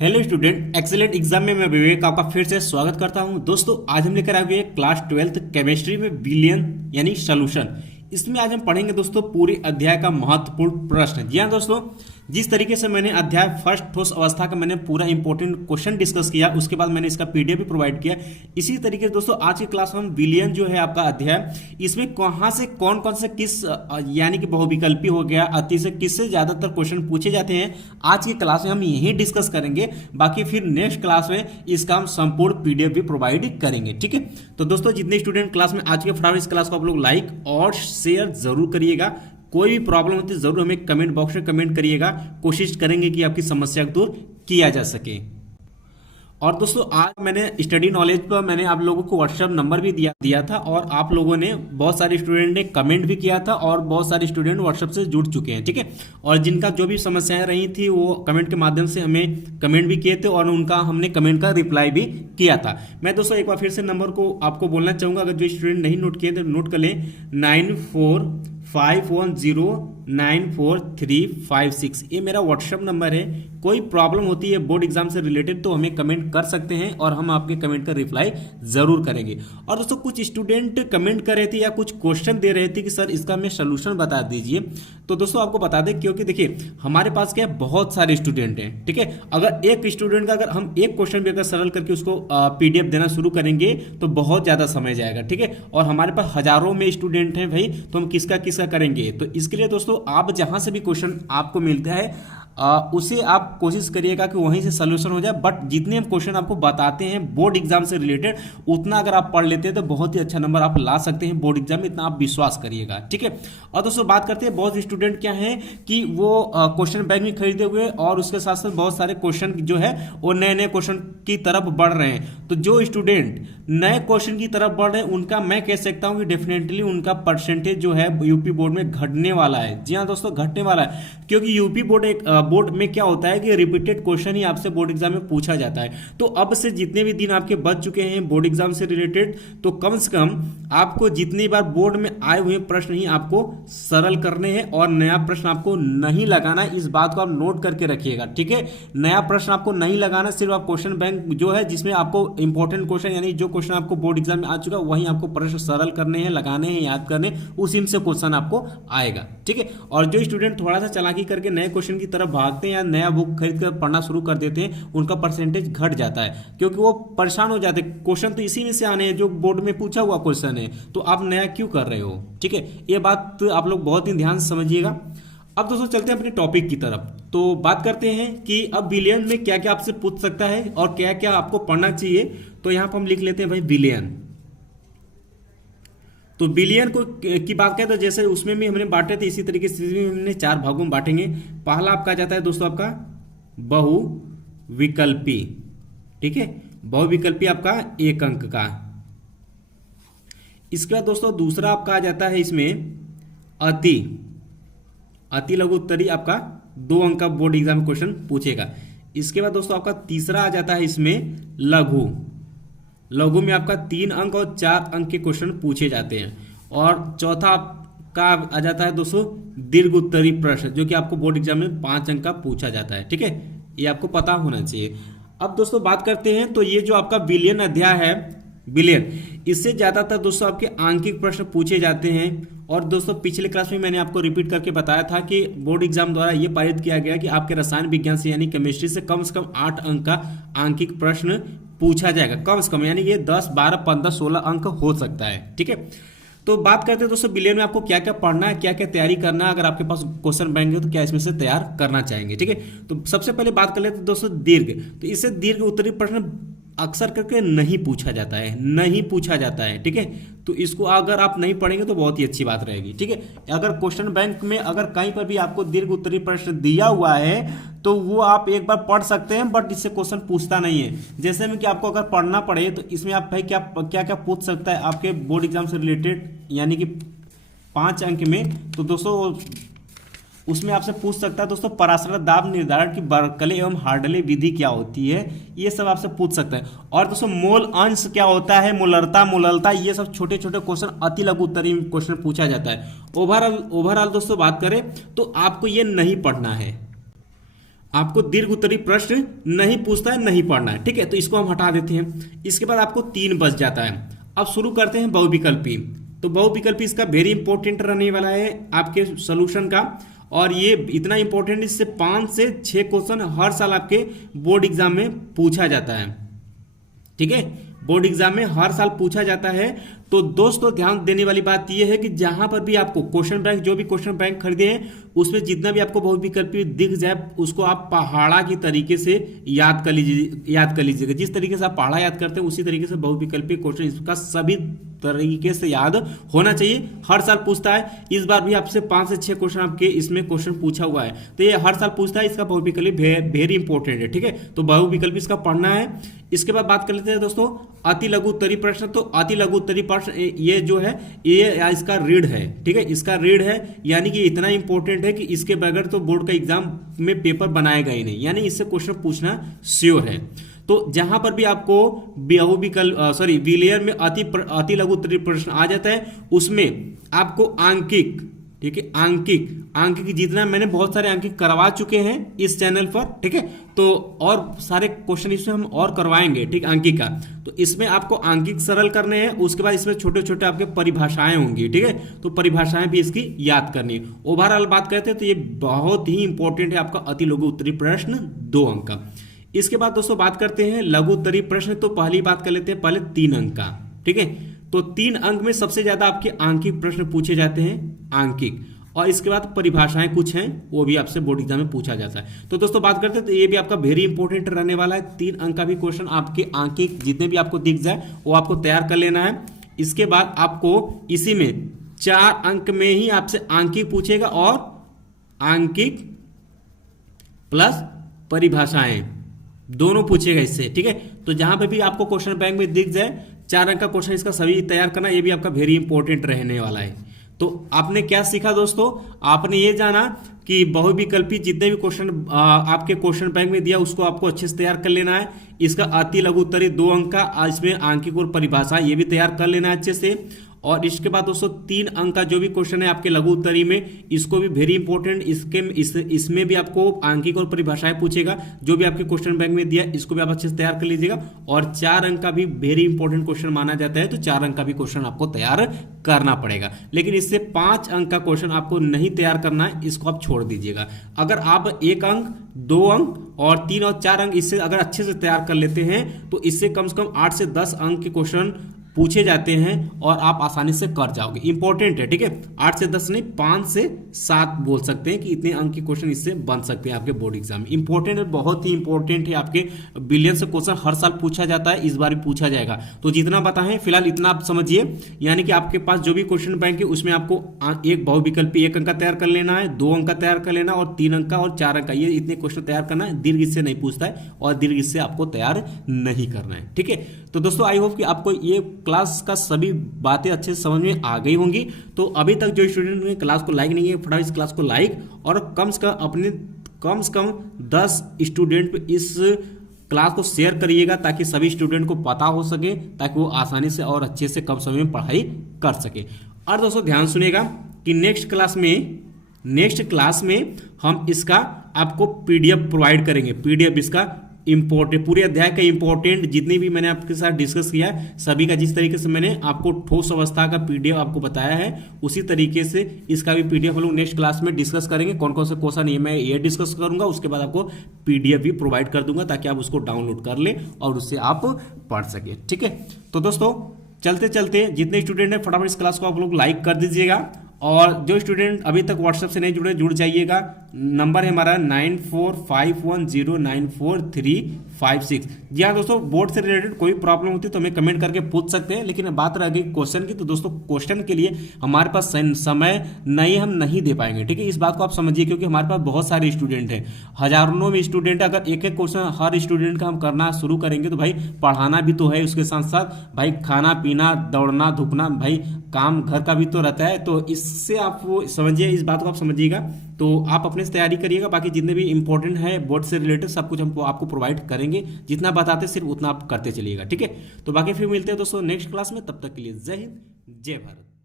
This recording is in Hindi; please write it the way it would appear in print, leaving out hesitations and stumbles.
हेलो स्टूडेंट, एक्सीलेंट एग्जाम में मैं विवेक आपका फिर से स्वागत करता हूं। दोस्तों, आज हम लेकर आए हुए हैं क्लास 12th केमिस्ट्री में बिलियन यानी सॉल्यूशन। इसमें आज हम पढ़ेंगे दोस्तों पूरे अध्याय का महत्वपूर्ण प्रश्न। जी हाँ दोस्तों, जिस तरीके से मैंने अध्याय फर्स्ट ठोस अवस्था का मैंने पूरा इंपॉर्टेंट क्वेश्चन डिस्कस किया, उसके बाद मैंने इसका पीडीएफ भी प्रोवाइड किया। इसी तरीके से दोस्तों आज की क्लास में हम बिलियन जो है आपका अध्याय, इसमें कहाँ से कौन कौन से किस यानी कि बहुविकल्पी हो गया, अति से किससे ज्यादातर क्वेश्चन पूछे जाते हैं, आज की क्लास में हम यही डिस्कस करेंगे। बाकी फिर नेक्स्ट क्लास में इसका हम संपूर्ण पीडीएफ भी प्रोवाइड करेंगे। ठीक है, तो दोस्तों जितने स्टूडेंट क्लास में आज के फटाफट इस क्लास को आप लोग लाइक और शेयर जरूर करिएगा। कोई भी प्रॉब्लम होती है जरूर हमें कमेंट बॉक्स में कमेंट करिएगा। कोशिश करेंगे कि आपकी समस्या को दूर किया जा सके। और दोस्तों आज मैंने स्टडी नॉलेज पर मैंने आप लोगों को व्हाट्सएप नंबर भी दिया था, और आप लोगों ने बहुत सारे स्टूडेंट ने कमेंट भी किया था, और बहुत सारे स्टूडेंट व्हाट्सएप से जुड़ चुके हैं। ठीक है, और जिनका जो भी समस्याएं रही थी वो कमेंट के माध्यम से हमें कमेंट भी किए थे, और उनका हमने कमेंट का रिप्लाई भी किया था। मैं दोस्तों एक बार फिर से नंबर को आपको बोलना चाहूँगा, अगर जो स्टूडेंट नहीं नोट किए तो नोट कर लें। 9451094356 ये मेरा व्हाट्सएप नंबर है। कोई प्रॉब्लम होती है बोर्ड एग्जाम से रिलेटेड तो हमें कमेंट कर सकते हैं, और हम आपके कमेंट का रिप्लाई जरूर करेंगे। और दोस्तों कुछ स्टूडेंट कमेंट कर रहे थे या कुछ क्वेश्चन दे रहे थे कि सर इसका हमें सोल्यूशन बता दीजिए। तो दोस्तों आपको बता दें, क्योंकि देखिए हमारे पास क्या है, बहुत सारे स्टूडेंट हैं। ठीक है, अगर एक स्टूडेंट का अगर हम एक क्वेश्चन भी अगर सरल करके उसको पीडीएफ देना शुरू करेंगे तो बहुत ज्यादा समय जाएगा। ठीक है, और हमारे पास हजारों में स्टूडेंट हैं भाई, तो हम किसका किसका करेंगे। तो इसके लिए दोस्तों आप जहां से भी क्वेश्चन आपको मिलता है उसे आप कोशिश करिएगा कि वहीं से सोल्यूशन हो जाए। बट जितने हम क्वेश्चन आपको बताते हैं बोर्ड एग्जाम से रिलेटेड, उतना अगर आप पढ़ लेते हैं तो बहुत ही अच्छा नंबर आप ला सकते हैं बोर्ड एग्जाम में, इतना आप विश्वास करिएगा। ठीक है, और दोस्तों बात करते हैं, बहुत स्टूडेंट क्या है कि वो क्वेश्चन बैंक भी खरीदे हुए, और उसके साथ साथ बहुत सारे क्वेश्चन जो है वो नए नए क्वेश्चन की तरफ बढ़ रहे हैं। तो जो स्टूडेंट नए क्वेश्चन की तरफ बढ़ रहे हैं उनका मैं कह सकता हूं कि डेफिनेटली उनका परसेंटेज जो है यूपी बोर्ड में घटने वाला है। जी हाँ दोस्तों, घटने वाला है, क्योंकि यूपी बोर्ड में क्या होता है कि रिपीटेड क्वेश्चन ही आपसे बोर्ड एग्जाम में पूछा जाता है। तो अब से जितने भी दिन आपके बच चुके हैं बोर्ड एग्जाम से रिलेटेड, तो कम से कम आपको जितनी बार बोर्ड में आए हुए प्रश्न ही आपको सरल करने हैं, और नया प्रश्न आपको नहीं लगाना। इस बात को आप नोट करके रखिएगा। ठीक है, नया प्रश्न आपको नहीं लगाना, सिर्फ आप क्वेश्चन बैंक जो है जिसमें आपको इंपॉर्टेंट क्वेश्चन यानी जो क्वेश्चन आपको बोर्ड एग्जाम में आ चुका है वहीं आपको प्रश्न सरल करने हैं, लगाने हैं, याद करने, उसी से क्वेश्चन आपको आएगा। ठीक है, और जो स्टूडेंट थोड़ा सा चालाकी करके नए क्वेश्चन की तरफ भागते हैं या नया बुक खरीद कर पढ़ना शुरू कर देते हैं, उनका परसेंटेज घट जाता है, क्योंकि वो परेशान हो जाते हैं। क्वेश्चन तो इसी में से आने हैं जो बोर्ड में पूछा हुआ क्वेश्चन है, तो आप नया क्यों कर रहे हो। ठीक है, ये बात आप लोग बहुत ही ध्यान से समझिएगा। अब दोस्तों चलते हैं अपने टॉपिक की तरफ। तो बात करते हैं कि अब बिलियन में क्या क्या आपसे पूछ सकता है और क्या क्या आपको पढ़ना चाहिए। तो यहां पर हम लिख लेते हैं भाई बिलियन। तो बिलियन को की बात करें तो जैसे उसमें भी हमने बांटे थे, इसी तरीके से हमने 4 भागों में बांटेंगे। पहला आपका जाता है दोस्तों आपका बहुविकल्पी। ठीक है, बहुविकल्पी आपका 1 अंक का। इसके बाद दोस्तों दूसरा आपका आ जाता है इसमें अति लघु उत्तरी, आपका 2 अंक का बोर्ड एग्जाम क्वेश्चन पूछेगा। इसके बाद दोस्तों आपका तीसरा आ जाता है इसमें लघु में आपका 3 अंक और 4 अंक के क्वेश्चन पूछे जाते हैं। और चौथा आपका आ जाता है दोस्तों दीर्घ उत्तरी प्रश्न, जो कि आपको बोर्ड एग्जाम में 5 अंक का पूछा जाता है। ठीक है, ये आपको पता होना चाहिए। अब दोस्तों बात करते हैं, तो ये जो आपका बिलियन अध्याय है, बिलियन, इससे ज्यादातर दोस्तों आपके आंकिक प्रश्न पूछे जाते हैं। और दोस्तों पिछले क्लास में मैंने आपको रिपीट करके बताया था कि बोर्ड एग्जाम द्वारा ये पारित किया गया कि आपके रसायन विज्ञान से यानी केमिस्ट्री से कम 8 अंक का आंकिक प्रश्न पूछा जाएगा, कम से कम, यानी ये 10, 12, 15, 16 अंक हो सकता है। ठीक है, तो बात करते हैं दोस्तों बिलियन में आपको क्या क्या पढ़ना है, क्या क्या तैयारी करना है। अगर आपके पास क्वेश्चन बैंक है तो क्या इसमें से तैयार करना चाहेंगे। ठीक है, तो सबसे पहले बात कर लेते हैं दोस्तों दीर्घ। तो इससे दीर्घ उत्तरी प्रश्न अक्सर करके नहीं पूछा जाता है। ठीक है, तो इसको अगर आप नहीं पढ़ेंगे तो बहुत ही अच्छी बात रहेगी। ठीक है, अगर क्वेश्चन बैंक में अगर कहीं पर भी आपको दीर्घ उत्तरी प्रश्न दिया हुआ है तो वो आप एक बार पढ़ सकते हैं, बट इससे क्वेश्चन पूछता नहीं है। जैसे में कि आपको अगर पढ़ना पड़े तो इसमें आप भाई क्या क्या पूछ सकता है आपके बोर्ड एग्जाम से रिलेटेड, यानी कि 5 अंक में। तो दोस्तों उसमें आपसे पूछ सकता है दोस्तों पराशर दाब निर्धारण की बर्कले एवं हार्डले विधि क्या होती है, ये सब आपसे पूछ सकता है। और दोस्तों मोल अंश क्या होता है, मोलरता, ये सब छोटे छोटे क्वेश्चन अति लघु उत्तरीय क्वेश्चन पूछा जाता है। ओवरऑल दोस्तों बात करें तो आपको ये नहीं पढ़ना है। आपको दीर्घ उत्तरीय प्रश्न नहीं पूछता है, नहीं पढ़ना है, ठीक है। तो इसको हम हटा देते हैं। इसके बाद आपको 3 बच जाता है। अब शुरू करते हैं बहुविकल्पी। तो बहुविकल्पी इसका वेरी इंपॉर्टेंट रहने वाला है आपके सोल्यूशन का, और ये इतना इंपॉर्टेंट, इससे 5 से 6 क्वेश्चन हर साल आपके बोर्ड एग्जाम में पूछा जाता है, ठीक है। बोर्ड एग्जाम में हर साल पूछा जाता है। तो दोस्तों ध्यान देने वाली बात यह है कि जहां पर भी आपको क्वेश्चन बैंक, जो भी क्वेश्चन बैंक खरीदे हैं उसमें जितना भी आपको बहुविकल्पी दिख जाए उसको आप पहाड़ा की तरीके से याद कर लीजिएगा। जिस तरीके से आप पहाड़ा याद करते हैं उसी तरीके से बहुविकल्पी क्वेश्चन इसका सभी तरीके से याद होना चाहिए। हर साल पूछता है, इस बार भी आपसे 5 से 6 क्वेश्चन आपके इसमें क्वेश्चन पूछा हुआ है। तो ये हर साल पूछता है, इसका बहुविकल्पी वेरी इंपॉर्टेंट है, ठीक है। तो बहुविकल्पी इसका पढ़ना है। इसके बाद बात कर लेते हैं दोस्तों अति लघु उत्तरीय प्रश्न। तो अति लघु उत्तरीय प्रश्न ये जो है ये इसका रीड है, ठीक है। इसका रीड है, यानी कि इतना इंपॉर्टेंट है कि इसके बगैर तो बोर्ड का एग्जाम में पेपर बनाएगा ही नहीं, यानी इससे क्वेश्चन पूछना श्योर है। तो जहां पर भी आपको बहुविकल्प विलियर में अति लघु उत्तरीय प्रश्न आ जाता है उसमें आपको आंकिक, ठीक है, आंकिक जितना मैंने बहुत सारे आंकिक करवा चुके हैं इस चैनल पर, ठीक है। तो और सारे क्वेश्चन इसमें हम और करवाएंगे, ठीक, आंकिक का। तो इसमें आपको आंकिक सरल करने हैं, उसके बाद इसमें छोटे छोटे आपके परिभाषाएं होंगी, ठीक है। तो परिभाषाएं भी इसकी याद करनी है। ओवरऑल बात करते हैं तो ये बहुत ही इंपॉर्टेंट है आपका अति लघु उत्तरीय प्रश्न 2 अंक का। इसके बाद दोस्तों बात करते हैं लघु उत्तरीय प्रश्न। तो पहली बात कर लेते हैं पहले 3 अंक का, ठीक है। तो 3 अंक में सबसे ज्यादा आपके आंकिक प्रश्न पूछे जाते हैं, आंकिक, और इसके बाद परिभाषाएं कुछ हैं वो भी आपसे बोर्ड एग्जाम में पूछा जाता है। तो दोस्तों बात करते हैं तो ये भी आपका वेरी इंपॉर्टेंट रहने वाला है। 3 अंक का भी क्वेश्चन आपके आंकिक जितने भी आपको दिख जाए वो आपको तैयार कर लेना है। इसके बाद आपको इसी में 4 अंक में ही आपसे आंकिक पूछेगा और आंकिक प्लस परिभाषाएं दोनों पूछेगा इससे, ठीक है। तो जहां पे भी आपको क्वेश्चन बैंक में दिख जाए 4 अंक का क्वेश्चन इसका सभी तैयार करना, ये भी आपका वेरी इंपॉर्टेंट रहने वाला है। तो आपने क्या सीखा दोस्तों? आपने ये जाना कि बहुविकल्पी जितने भी क्वेश्चन आपके क्वेश्चन बैंक में दिया उसको आपको अच्छे से तैयार कर लेना है। इसका अति लघु उत्तरीय 2 अंक का इसमें आंकिक और परिभाषा ये भी तैयार कर लेना है अच्छे से। और इसके बाद दोस्तों 3 अंक का जो भी क्वेश्चन है आपके लघु उत्तरीय में, इसको भी वेरी इंपॉर्टेंट, इसमें भी आपको आंकिक और परिभाषाएं पूछेगा। जो भी आपके क्वेश्चन बैंक में दिया इसको भी आप अच्छे से तैयार कर लीजिएगा। और 4 अंक का भी वेरी इंपॉर्टेंट क्वेश्चन माना जाता है, तो 4 अंक का भी क्वेश्चन आपको तैयार करना पड़ेगा। लेकिन इससे 5 अंक का क्वेश्चन आपको नहीं तैयार करना है, इसको आप छोड़ दीजिएगा। अगर आप 1 अंक, 2 अंक और 3 और 4 अंक इससे अगर अच्छे से तैयार कर लेते हैं तो इससे कम से कम 8 से 10 अंक के क्वेश्चन पूछे जाते हैं और आप आसानी से कर जाओगे। इंपॉर्टेंट है, ठीक है। 8 से 10 नहीं, 5 से 7 बोल सकते हैं कि इतने अंक के क्वेश्चन इससे बन सकते हैं आपके बोर्ड एग्जाम में। इंपॉर्टेंट है, बहुत ही इंपॉर्टेंट है। आपके बिलियन से क्वेश्चन हर साल पूछा जाता है, इस बार भी पूछा जाएगा। तो जितना बताएं फिलहाल इतना आप समझिए, यानी कि आपके पास जो भी क्वेश्चन बैंक है उसमें आपको एक बहुविकल्पी 1 अंक का तैयार कर लेना है, 2 अंक का तैयार कर लेना और 3 अंक का और 4 अंक का, ये इतने क्वेश्चन तैयार करना है। दीर्घ इससे नहीं पूछता है और दीर्घ इससे आपको तैयार नहीं करना है, ठीक है। तो दोस्तों आई होप कि आपको ये क्लास का सभी बातें अच्छे से समझ में आ गई होंगी। तो अभी तक जो स्टूडेंट ने क्लास को लाइक नहीं किया, फटाफट इस क्लास को लाइक और कम से कम 10 स्टूडेंट पे इस क्लास को शेयर करिएगा ताकि सभी स्टूडेंट को पता हो सके, ताकि वो आसानी से और अच्छे से कम समय में पढ़ाई कर सके। और दोस्तों ध्यान सुनिएगा कि नेक्स्ट क्लास में हम इसका आपको पीडीएफ प्रोवाइड करेंगे। पीडीएफ इसका इंपॉर्टेंट, पूरे अध्याय का इंपॉर्टेंट जितनी भी मैंने आपके साथ डिस्कस किया है सभी का, जिस तरीके से मैंने आपको ठोस अवस्था का पीडीएफ आपको बताया है उसी तरीके से इसका भी पीडीएफ हम लोग नेक्स्ट क्लास में डिस्कस करेंगे। कौन कौन से क्वेश्चन ये मैं ये डिस्कस करूंगा, उसके बाद आपको पीडीएफ भी प्रोवाइड कर दूंगा ताकि आप उसको डाउनलोड कर ले और उससे आप पढ़ सके, ठीक है। तो दोस्तों चलते चलते जितने स्टूडेंट हैं फटाफट इस क्लास को आप लोग लाइक कर दीजिएगा। और जो स्टूडेंट अभी तक व्हाट्सएप से नहीं जुड़े, जुड़ जाइएगा। नंबर है हमारा 9451094356। जी हाँ दोस्तों, बोर्ड से रिलेटेड कोई प्रॉब्लम होती है तो हमें कमेंट करके पूछ सकते हैं। लेकिन बात रह गई क्वेश्चन की, तो दोस्तों क्वेश्चन के लिए हमारे पास समय नहीं, हम नहीं दे पाएंगे, ठीक है। इस बात को आप समझिए, क्योंकि हमारे पास बहुत सारे स्टूडेंट हैं, हजारों में स्टूडेंट। अगर एक एक क्वेश्चन हर स्टूडेंट का हम करना शुरू करेंगे तो भाई पढ़ाना भी तो है, उसके साथ साथ भाई खाना पीना, दौड़ना धूपना, भाई काम घर का भी तो रहता है। तो इससे आप वो समझिए, इस बात को आप समझिएगा। तो आप अपने से तैयारी करिएगा, बाकी जितने भी इंपॉर्टेंट है बोर्ड से रिलेटेड सब कुछ हमको आपको प्रोवाइड करेंगे। जितना बताते सिर्फ उतना आप करते चलिएगा, ठीक है। तो बाकी फिर मिलते हैं दोस्तों नेक्स्ट क्लास में, तब तक के लिए जय हिंद, जय भारत।